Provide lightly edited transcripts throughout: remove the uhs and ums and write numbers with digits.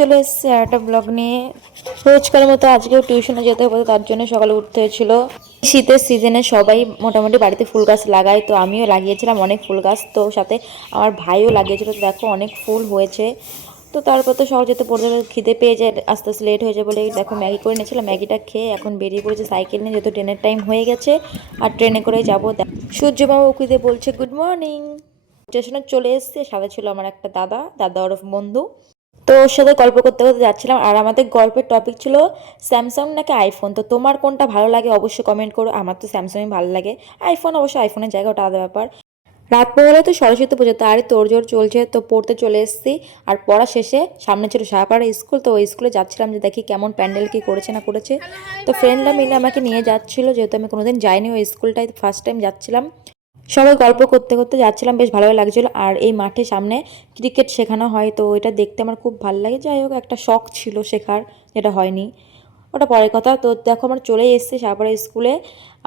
চলে এসেছি আর একটা ব্লগ নিয়ে। রোজকার মতো আজকেও টিউশনে যেতে হবে, তার জন্য সকালে উঠতে হয়েছিল। শীতের সিজনে সবাই মোটামুটি বাড়িতে ফুল গাছ লাগায়, তো আমিও লাগিয়েছিলাম অনেক ফুল গাছ, তো সাথে আমার ভাইও লাগিয়েছিল। তো দেখো অনেক ফুল হয়েছে। তো তারপর তো সহজে তো পড়তে খিদে পেয়ে যায়, আস্তে আস্তে লেট হয়ে যায় বলে দেখো ম্যাগি করে নিয়েছিলাম। ম্যাগিটা খেয়ে এখন বেরিয়ে পড়েছে সাইকেল নিয়ে, যেহেতু ট্রেনের টাইম হয়ে গেছে আর ট্রেনে করেই যাবো। সূর্যবাবু উকিতে বলছে গুড মর্নিং। স্টেশনে চলে এসেছে, সাথে ছিল আমার একটা দাদা, দাদা ওরফ বন্ধু। তো ওর সাথে গল্প করতে করতে যাচ্ছিলাম, আর আমাদের গল্পের টপিক ছিল স্যামসাং নাকি আইফোন। তো তোমার কোনটা ভালো লাগে অবশ্যই কমেন্ট করো। আমার তো স্যামসাংই ভালো লাগে, আইফোন অবশ্যই আইফোনের জায়গা ওটা আলাদা ব্যাপার। রাত পড়লে তো সরস্বতী পুজো, তারই তোড়জোড় চলছে, তো পড়তে চলে এসেছি। আর পড়া শেষে সামনে ছিল সাহাপাড়া স্কুল, তো ওই স্কুলে যাচ্ছিলাম যে দেখি কেমন প্যান্ডেল কি করেছে না করেছে। তো ফ্রেন্ডরা মিলে আমাকে নিয়ে যাচ্ছিল, যেহেতু আমি কোনোদিন যাইনি ওই স্কুলটাই, ফার্স্ট টাইম যাচ্ছিলাম। সবাই গল্প করতে করতে যাচ্ছিলাম, বেশ ভালোই লাগছিল। আর এই মাঠের সামনে ক্রিকেট শেখানো হয়, তো এটা দেখতে আমার খুব ভালো লাগে। যাই হোক, একটা শখ ছিল শেখার, যেটা হয়নি, ওটা পরের কথা। তো দেখো আমরা চলে এসেছি সাহাপাড়া স্কুলে,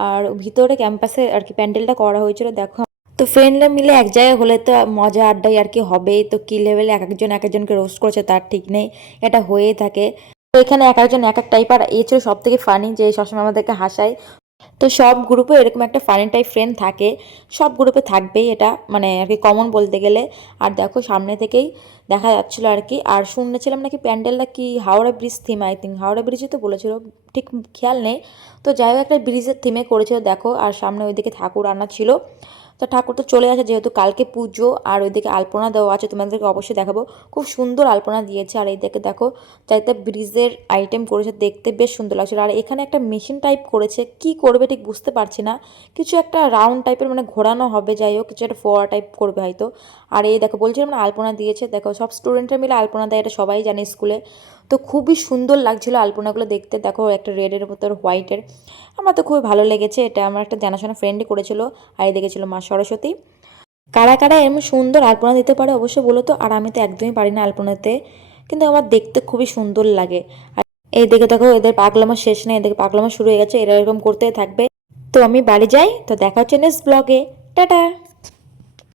আর ভিতরে ক্যাম্পাসে আর কি প্যান্ডেলটা করা হয়েছিল। দেখো তো ফ্রেন্ডরা মিলে এক জায়গায় হলে তো মজা আড্ডাই আর কি হবেই। তো কি লেভেলে এক একজন এক একজনকে রোস্ট করেছে তার ঠিক নেই, এটা হয়েই থাকে। তো এখানে এক একজন এক এক টাইপ, আর এই ছিল সব থেকে ফানি যে সবসময় আমাদেরকে হাসায়। তো সব গ্রুপে এরকম একটা ফানি টাইপ ফ্রেন্ড থাকে, সব গ্রুপে থাকবেই, এটা মানে আর কি কমন বলতে গেলে। আর দেখো সামনে থেকেই দেখা যাচ্ছিলো আর কি। আর শুনেছিলাম নাকি প্যান্ডেলটা কি Howrah bridge theme, I think Howrah ব্রিজই তো বলেছিল, ঠিক খেয়াল নেই। তো যাই হোক একটা ব্রিজের থিমে করেছিল দেখো। আর সামনে ওইদিকে ঠাকুর আনা ছিল, তো ঠাকুর তো চলে আসে, যেহেতু কালকে পুজো। আর ওইদিকে আলপনা দেওয়া আছে, তোমাদেরকে অবশ্যই দেখাবো। খুব সুন্দর আলপনা দিয়েছে। আর এইদিকে দেখো চাইতে ব্রিজের আইটেম করেছে, দেখতে বেশ সুন্দর লাগছিল। আর এখানে একটা মেশিন টাইপ করেছে, কি করবে ঠিক বুঝতে পারছি না, কিছু একটা রাউন্ড টাইপের মানে ঘোরানো হবে, যাই হোক কিছু একটা ফোয়ারা টাইপ করবে হয়তো। আর এই দেখো বলছিলাম না আলপনা দিয়েছে, দেখো সব স্টুডেন্টরা মিলে আলপনা দেয়, এটা সবাই জানে স্কুলে। তো খুবই সুন্দর লাগছিল আলপনাগুলো দেখতে। দেখো একটা রেডের মতো হোয়াইটের, আমার তো খুবই ভালো লেগেছে। এটা আমার একটা জানাশোনা ফ্রেন্ডই করেছিল। আর এই দেখেছিল মা সরস্বতী। কারা কারা এমন সুন্দর আলপনা দিতে পারে অবশ্যই বলো তো। আর আমি তো একদমই পারি না আলপনাতে, কিন্তু আমার দেখতে খুবই সুন্দর লাগে। আর এই দেখে দেখো এদের পাগলামো শেষ নেই, এদের পাগলামো শুরু হয়ে গেছে, এরা এরকম করতেই থাকবে। তো আমি বাড়ি যাই, তো দেখা হচ্ছে নেক্সট ব্লগে। টাটা।